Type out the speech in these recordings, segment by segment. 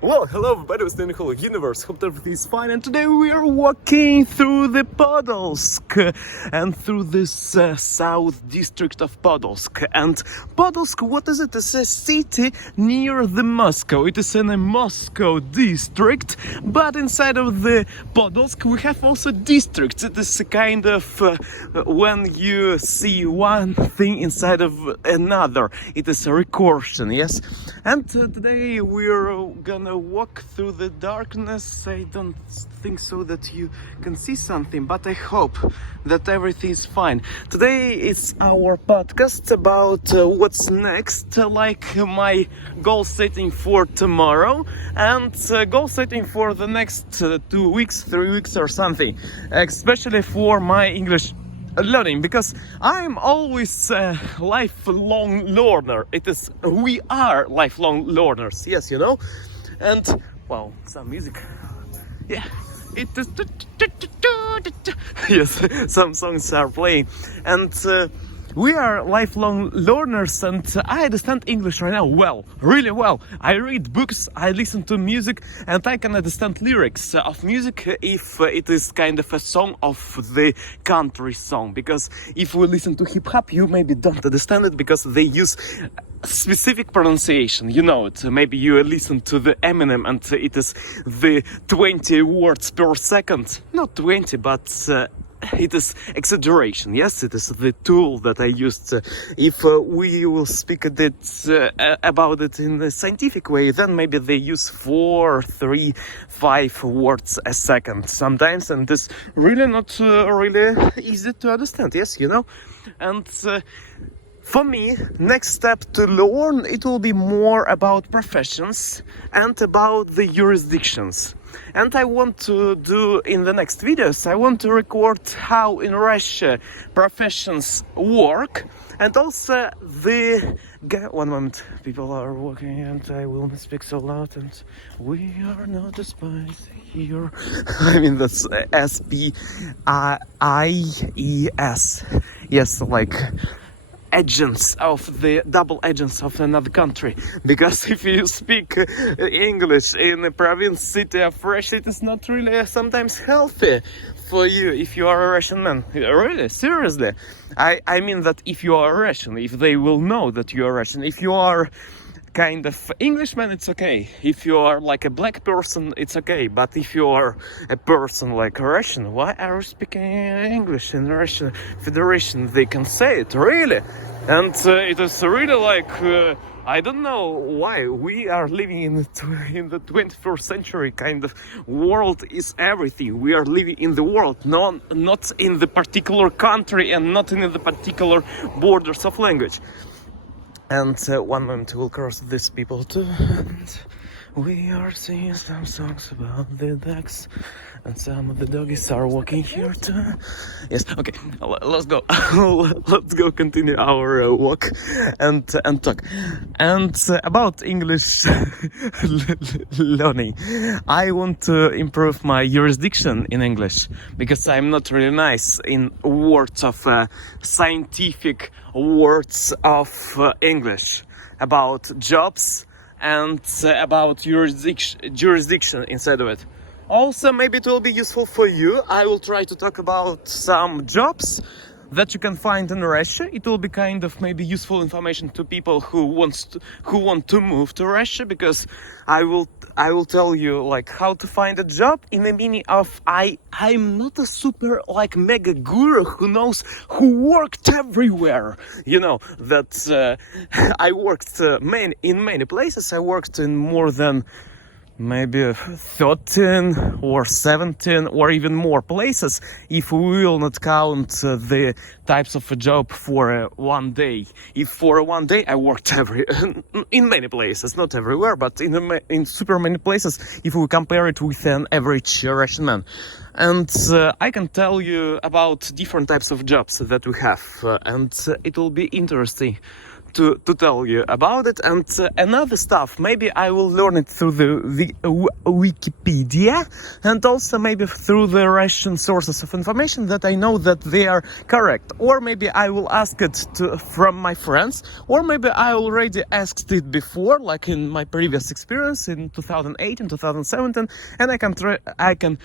Well, hello everybody, it's the whole universe. Hope everything is fine. And today we are walking through the Podolsk and through this south district of Podolsk. And Podolsk, what is it? It's a city near the Moscow. It is in a Moscow district, but inside of the Podolsk we have also districts. It is a kind of when you see one thing inside of another. It is a recursion, yes. And today we're gonna walk through the darkness. I don't think so that you can see something, but I hope that everything is fine. Today is our podcast about what's next, like my goal setting for tomorrow and goal setting for the next 2 weeks, 3 weeks or something, especially for my English learning, because I'm always a lifelong learner. We are lifelong learners, yes, you know. And well, some music, yeah, it is yes, some songs are playing, and we are lifelong learners, and I understand English right now well, really well. I read books, I listen to music, and I can understand lyrics of music if it is kind of a song of the country song. Because if we listen to hip hop, you maybe don't understand it because they use specific pronunciation, you know it. Maybe you listen to the Eminem and it is the 20 words per second, not 20, but it is exaggeration. Yes, it is the tool that I used. If we will speak a bit about it in a scientific way, then maybe they use 4, 3, 5 words a second sometimes, and it's really not really easy to understand. Yes, you know. And for me, next step to learn, it will be more about professions and about the jurisdictions. And I want to do in the next videos, I want to record how in Russia professions work, and also one moment, people are walking and I will not speak so loud, and we are not the spies here. I mean, that's SPIES. Yes, like agents of the double agents of another country. Because if you speak English in a province city of Russia, it is not really sometimes healthy for you if you are a Russian man. Really, seriously. I mean that if you are Russian, if they will know that you are Russian, if you are kind of Englishman, it's okay. If you are like a black person, it's okay. But if you are a person like a Russian, why are you speaking English in Russian Federation? They can say it, really. And it is really like, I don't know why we are living in the 21st century kind of world is everything. We are living in the world, not in the particular country and not in the particular borders of language. And one moment we'll cross these people too, and we are singing some songs about the ducks, and some of the doggies are walking here too. Yes, okay, let's go. Let's go continue our walk and talk. And about English learning, I want to improve my jurisdiction in English, because I'm not really nice in words of scientific words of English about jobs and about jurisdiction inside of it. Also, maybe it will be useful for you. I will try to talk about some jobs that you can find in Russia. It will be kind of maybe useful information to people who want to move to Russia, because I will tell you like how to find a job in the meaning of I'm not a super like mega guru who worked everywhere. You know that I worked in many places. I worked in more than maybe 13 or 17 or even more places, if we will not count the types of a job for one day. If for one day I worked in many places, not everywhere, but in super many places, if we compare it with an average Russian man. And I can tell you about different types of jobs that we have, and it will be interesting to tell you about it. And another stuff, maybe I will learn it through the Wikipedia, and also maybe through the Russian sources of information that I know that they are correct. Or maybe I will ask it from my friends, or maybe I already asked it before, like in my previous experience in 2008 and 2017, and I can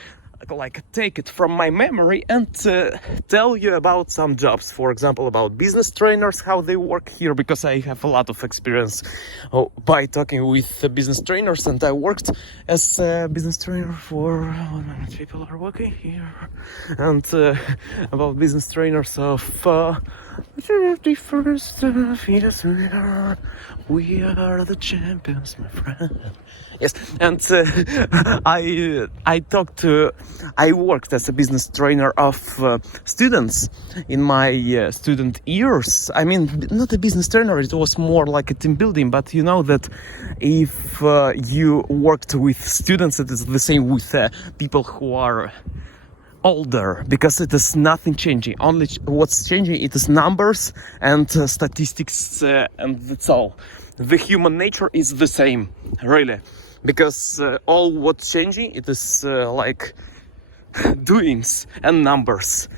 like take it from my memory and tell you about some jobs, for example about business trainers, how they work here, because I have a lot of experience by talking with business trainers, and I worked as a business trainer for 100 people are working here, and about business trainers of 51st years later, we are the champions, my friend. Yes, and I worked as a business trainer of students in my student years. I mean, not a business trainer, it was more like a team building, but you know that if you worked with students, it is the same with people who are older, because it is nothing changing. Only what's changing, it is numbers and statistics, and that's all. The human nature is the same, really, because all what's changing, it is like doings and numbers.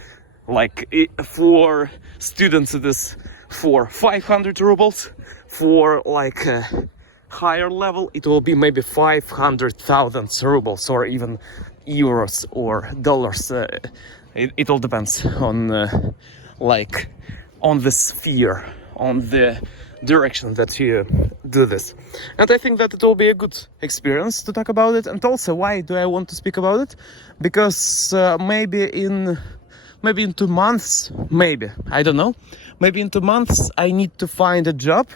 Like for students it is for 500 rubles, for like higher level it will be maybe 500,000 rubles, or even euros or dollars. It all depends on like on the sphere, on the direction that you do this. And I think that it will be a good experience to talk about it. And also, why do I want to speak about it? Because maybe in 2 months, maybe I don't know, maybe in 2 months I need to find a job,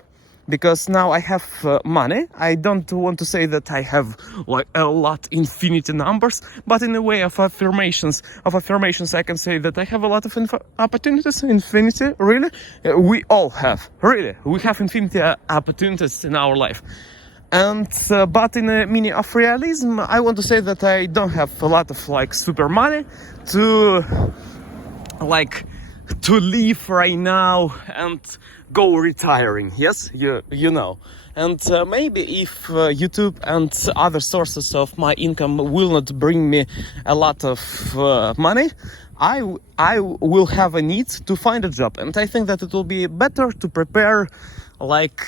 because now I have money. I don't want to say that I have like a lot, infinity numbers, but in a way of affirmations I can say that I have a lot of opportunities. Infinity, really, we all have, really, we have infinity opportunities in our life. And but in a meaning of realism, I want to say that I don't have a lot of like super money to live right now and go retiring. Yes, you know. And maybe if YouTube and other sources of my income will not bring me a lot of money, I will have a need to find a job. And I think that it will be better to prepare like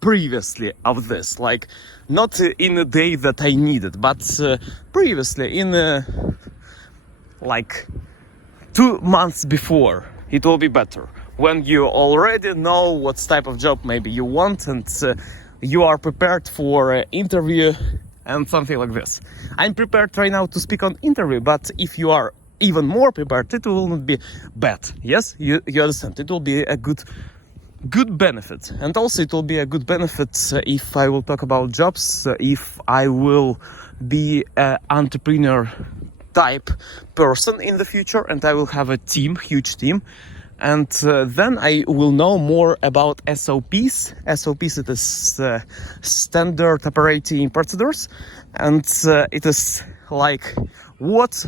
previously of this, like not in a day that I need it, but previously in like 2 months before. It will be better when you already know what type of job maybe you want, and you are prepared for an interview and something like this. I'm prepared right now to speak on interview, but if you are even more prepared, it will not be bad. Yes, you understand. It will be a good benefit. And also it will be a good benefit if I will talk about jobs, if I will be an entrepreneur type person in the future, and I will have a team, huge team, and then I will know more about SOPs. SOPs, it is standard operating procedures, and it is like what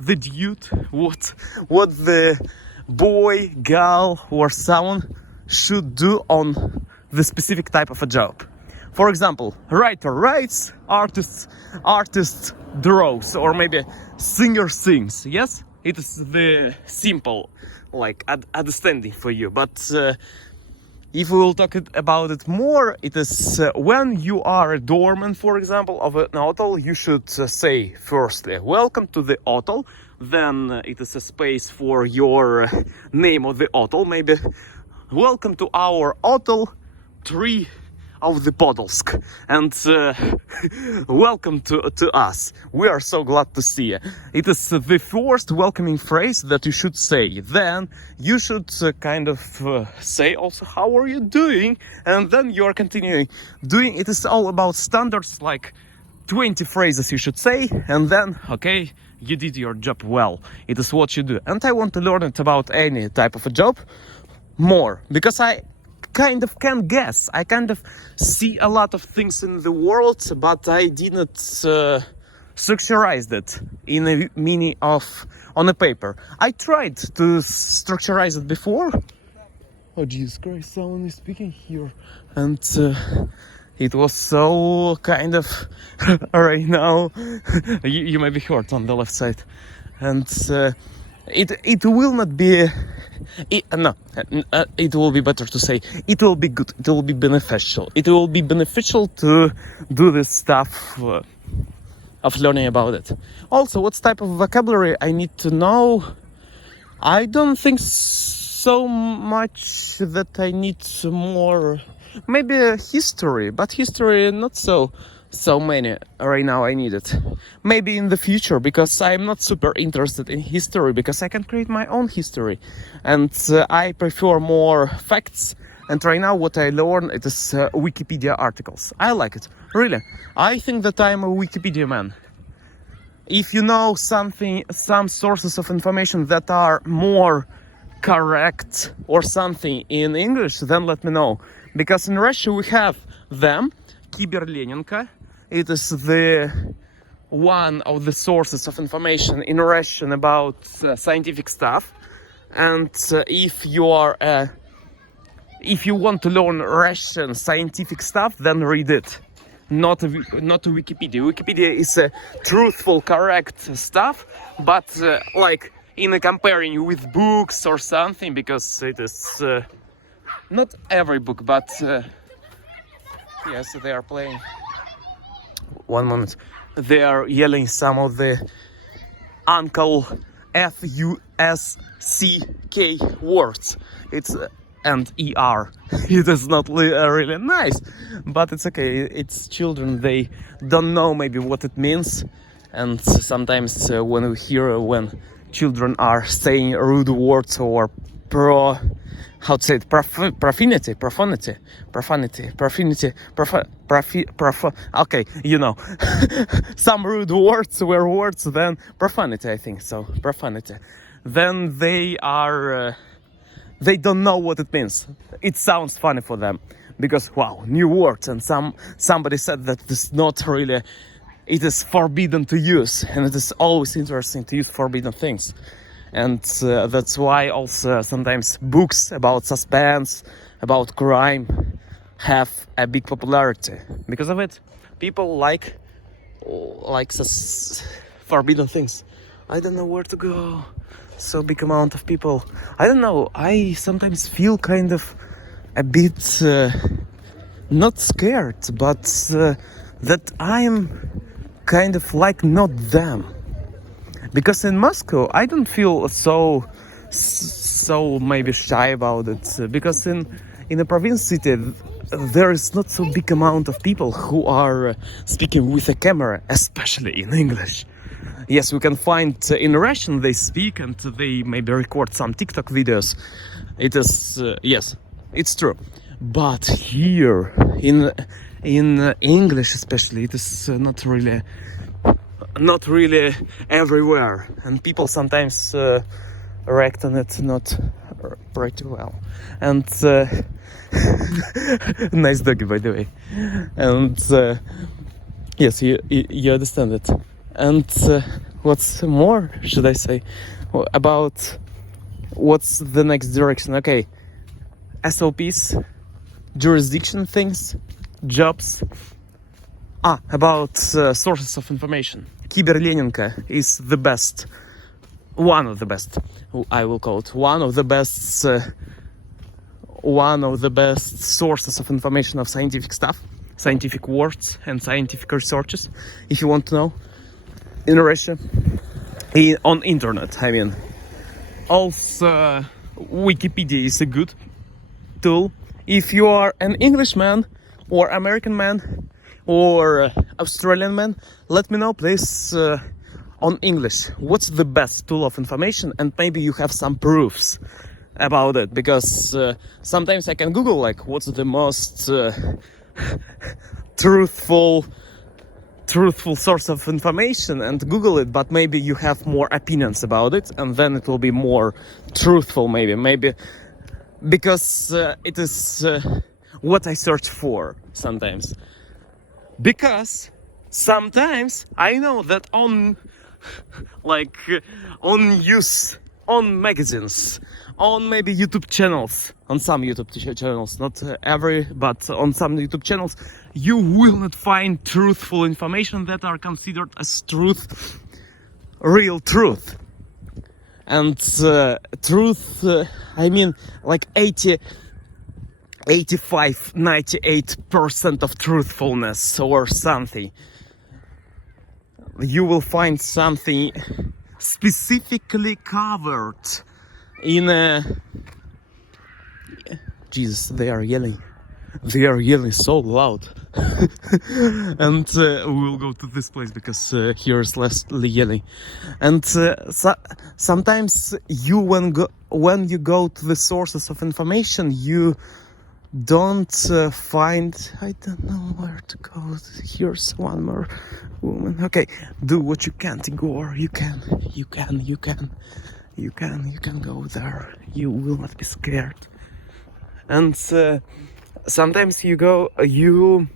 the dude, what the boy, girl, or someone should do on the specific type of a job. For example, writer writes, artist draws, or maybe singer sings. Yes, it is the simple like understanding for you. But if we will talk about it more, it is when you are a doorman, for example, of an hotel, you should say firstly, welcome to the hotel. Then it is a space for your name of the hotel, maybe welcome to our hotel 3 of the Podolsk, and welcome to us. We are so glad to see you. It is the first welcoming phrase that you should say. Then you should kind of say also, how are you doing? And then you are continuing doing. It is all about standards, like 20 phrases you should say, and then, okay, you did your job well. It is what you do. And I want to learn it about any type of a job more, because I kind of can guess. I kind of see a lot of things in the world, but I didn't structurize it in a meaning of on a paper. I tried to structurize it before, Oh Jesus Christ, someone is speaking here. And it was so kind of right now. You may be hurt on the left side. And it will not be... it will be better to say it will be good, it will be beneficial. It will be beneficial to do this stuff of learning about it. Also, what type of vocabulary I need to know? I don't think so much that I need more. Maybe history, but history not so many right now I need it. Maybe in the future, because I'm not super interested in history, because I can create my own history, and I prefer more facts. And right now what I learn, it is Wikipedia articles. I like it, really. I think that I'm a Wikipedia man. If you know something, some sources of information that are more correct or something in English, then let me know. Because in Russia we have them, Kiberlenenko. It is the one of the sources of information in Russian about scientific stuff. And if you want to learn Russian scientific stuff, then read it. Not Wikipedia. Wikipedia is truthful, correct stuff, but like in a comparing with books or something, because it is not every book, but yes, they are playing. One moment. They are yelling some of the Uncle F-U-S-C-K words. It's and ER. It is not really nice, but it's okay. It's children, they don't know maybe what it means. And sometimes when we hear when children are saying rude words or profanity, okay, you know, some rude words were words than profanity, I think so, profanity. Then they are, they don't know what it means. It sounds funny for them, because wow, new words, and somebody said that it's not really, it is forbidden to use, and it is always interesting to use forbidden things. And that's why also sometimes books about suspense, about crime have a big popularity. Because of it, people like forbidden things. I don't know where to go. So big amount of people. I don't know. I sometimes feel kind of a bit not scared, but that I'm kind of like not them. Because in Moscow, I don't feel so maybe shy about it. Because in a province city, there is not so big amount of people who are speaking with a camera, especially in English. Yes, we can find in Russian they speak and they maybe record some TikTok videos. It is yes, it's true. But here in English, especially, it is not really everywhere, and people sometimes react on it not pretty well. And nice doggy, by the way. And yes, you understand it. And what's more should I say about what's the next direction? Okay, SOPs, jurisdiction things, jobs. About sources of information. Kiberlenenko is the best, one of the best, I will call it, one of the best sources of information of scientific stuff, scientific words and scientific researches, if you want to know, in Russia, on internet, I mean. Also, Wikipedia is a good tool. If you are an Englishman or American man, or Australian man, let me know please on English what's the best tool of information, and maybe you have some proofs about it, because sometimes I can Google like what's the most truthful source of information and Google it, but maybe you have more opinions about it, and then it will be more truthful, maybe because it is what I search for sometimes. Because sometimes I know that on news on magazines, on maybe YouTube channels, on some YouTube channels, not every, but on some YouTube channels, you will not find truthful information that are considered as truth, real truth. And truth, I mean, like 85, 98% of truthfulness or something. You will find something specifically covered in a... Jesus, they are yelling. They are yelling so loud. And we will go to this place because here is less yelling. And sometimes you, when you go to the sources of information, you don't find... I don't know where to go. Here's one more woman. Okay, do what you can, Igor. You can go there. You will not be scared. And sometimes you go, you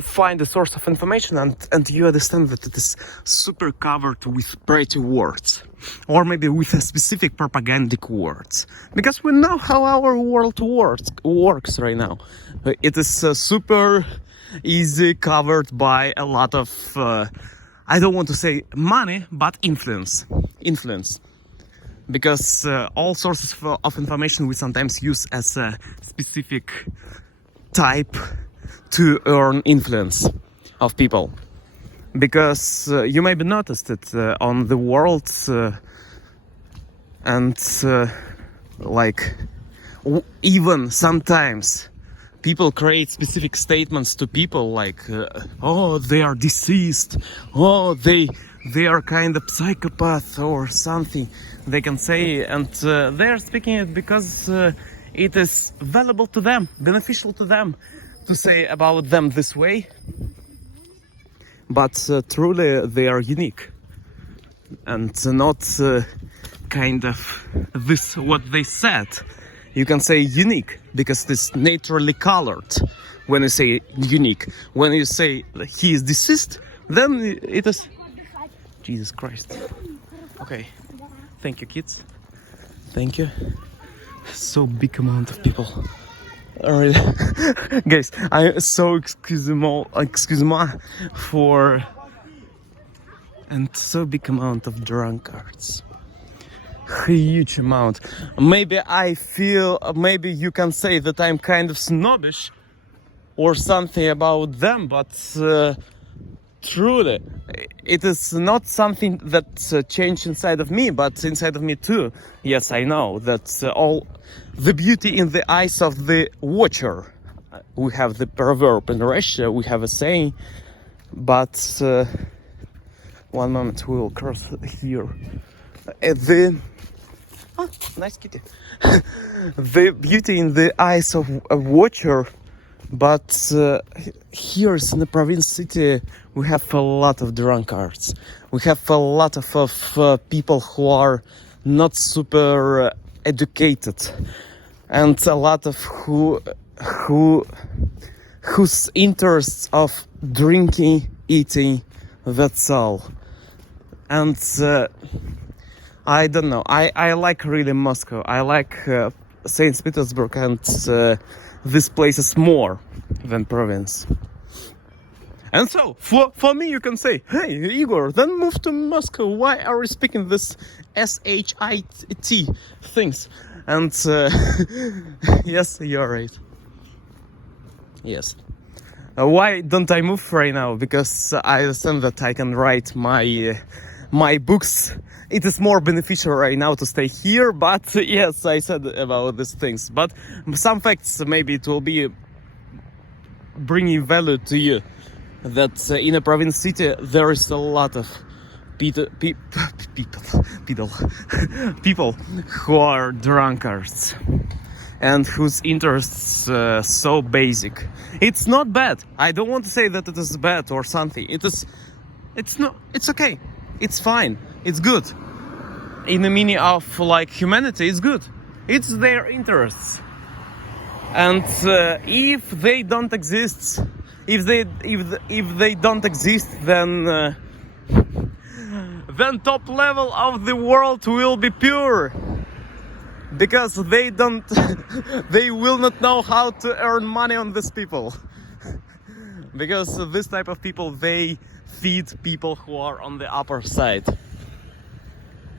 find a source of information and you understand that it is super covered with pretty words, or maybe with a specific propagandic words, because we know how our world works right now. It is super easy covered by a lot of I don't want to say money, but influence, because all sources of information we sometimes use as a specific type to earn influence of people. Because you maybe noticed it on the world even sometimes people create specific statements to people like oh, they are deceased, oh, they are kind of psychopath or something they can say, and they are speaking it because it is valuable to them, beneficial to them to say about them this way. But truly they are unique and not kind of this what they said. You can say unique because it's naturally colored when you say unique. When you say he is deceased, then it is... Jesus Christ. Okay, thank you, kids. Thank you. So big amount of people. Alright, guys, I so excuse me for... and so big amount of drunkards. Huge amount. Maybe I feel, maybe you can say that I'm kind of snobbish or something about them, but truly it is not something that changed inside of me, but inside of me too. Yes, I know that all the beauty in the eyes of the watcher. We have the proverb in Russia, we have a saying, but one moment, we will cross here. Nice kitty. The beauty in the eyes of a watcher, but here in the province city we have a lot of drunkards. We have a lot of people who are not super educated, and a lot of whose interests of drinking, eating, that's all. And I don't know, I like really Moscow. I like St. Petersburg and these places more than province. And so, for me you can say, hey Igor, then move to Moscow. Why are we speaking this SHIT things? And yes, you're right. Yes. Why don't I move right now? Because I understand that I can write my books. It is more beneficial right now to stay here, but yes, I said about these things. But some facts, maybe it will be bringing value to you. That in a province city there is a lot of people who are drunkards and whose interests so basic. It's not bad. I don't want to say that it is bad or something. It's okay. It's fine. It's good. In the meaning of like humanity, it's good. It's their interests. And if they don't exist, if they don't exist, then then top level of the world will be pure. Because they don't, they will not know how to earn money on these people. Because this type of people, they feed people who are on the upper side.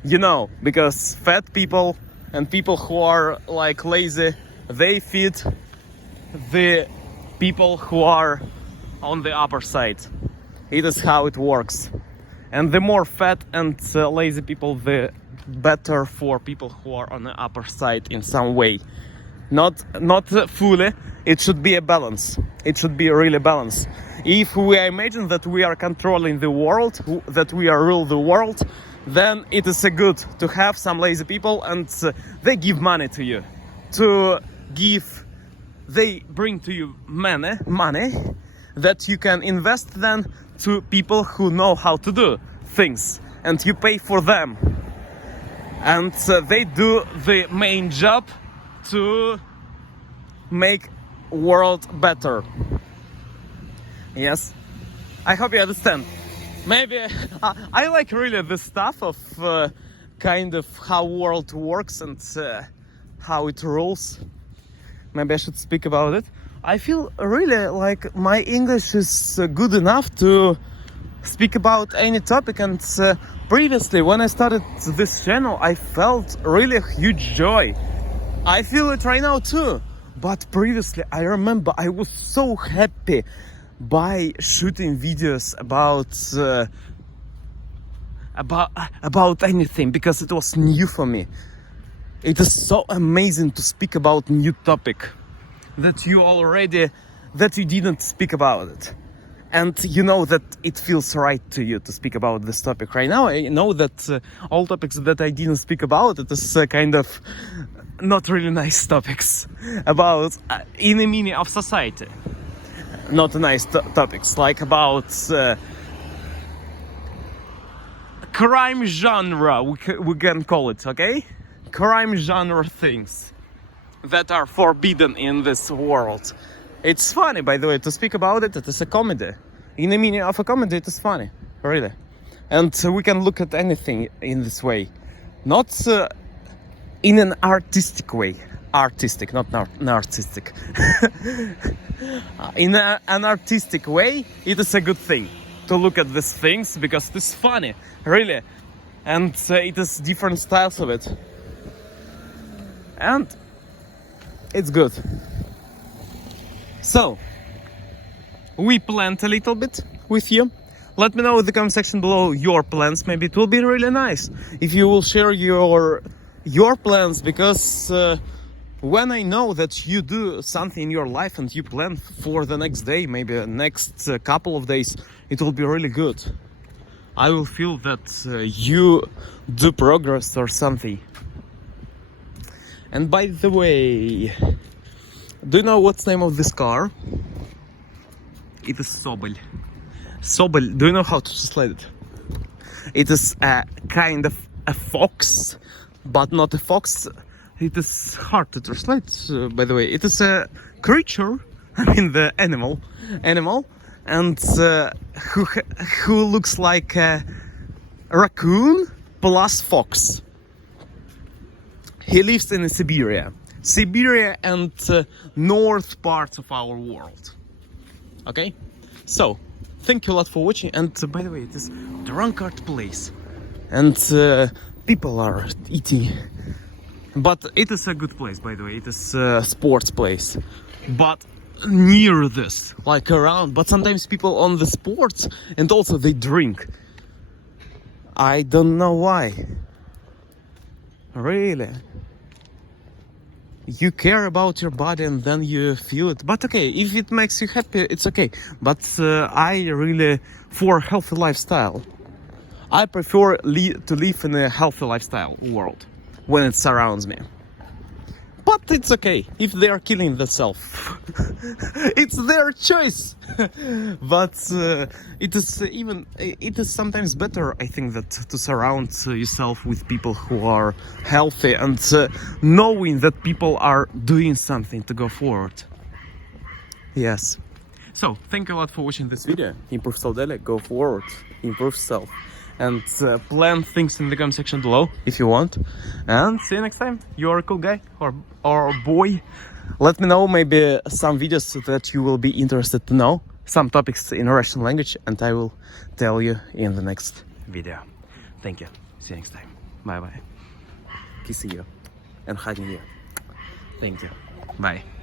You know, because fat people and people who are like lazy, they feed the people who are on the upper side. It is how it works. And the more fat and lazy people, the better for people who are on the upper side in some way. Not fully, it should be a balance. It should be really balance. If we imagine that we are controlling the world, that we are rule the world, then it is a good to have some lazy people and they give money to you. They bring to you money that you can invest then to people who know how to do things, and you pay for them. And they do the main job to make world better. Yes, I hope you understand. Maybe I like really the stuff of kind of how world works and how it rules. Maybe I should speak about it. I feel really like my English is good enough to speak about any topic, and previously when I started this channel I felt really a huge joy. I feel it right now too, but previously I remember I was so happy by shooting videos about anything, because it was new for me. It is so amazing to speak about new topic that you didn't speak about it, and you know that it feels right to you to speak about this topic right now. I know that all topics that I didn't speak about, it is kind of not really nice topics about in the meaning of society. Not nice topics, like about crime genre, we can call it, okay? Crime genre things that are forbidden in this world. It's funny, by the way, to speak about it. It is a comedy. In the meaning of a comedy, it is funny, really. And we can look at anything in this way. Not in an artistic way. Artistic, not narcissistic. In an artistic way, it is a good thing to look at these things, because it is funny, really. And it is different styles of it. And it's good. So, we planned a little bit with you. Let me know in the comment section below your plans. Maybe it will be really nice if you will share your plans, because when I know that you do something in your life and you plan for the next day, maybe the next couple of days, it will be really good. I will feel that you do progress or something. And by the way, do you know what's the name of this car? It is Sobel. Sobel, do you know how to translate it? It is a kind of a fox, but not a fox. It is hard to translate, by the way. It is a creature, I mean the animal, and who looks like a raccoon plus fox. He lives in Siberia and north parts of our world. Okay, so thank you a lot for watching. And by the way, it is drunkard place, and people are eating. But it is a good place, by the way. It is a sports place. But near this, like around. But sometimes people on the sports and also they drink. I don't know why. Really. You care about your body and then you feel it. But okay, if it makes you happy, it's okay. But I really, for healthy lifestyle, I prefer to live in a healthy lifestyle world when it surrounds me. But it's okay if they are killing themselves. It's their choice. But it is sometimes better, I think, that to surround yourself with people who are healthy and knowing that people are doing something to go forward. Yes. So, thank you a lot for watching this video. Improve self daily, go forward, improve self. and plan things in the comment section below if you want. And see you next time. You're a cool guy or boy. Let me know maybe some videos that you will be interested to know, some topics in Russian language, and I will tell you in the next video. Thank you. See you next time. Bye bye. Kissing you and hugging you. Thank you. Bye.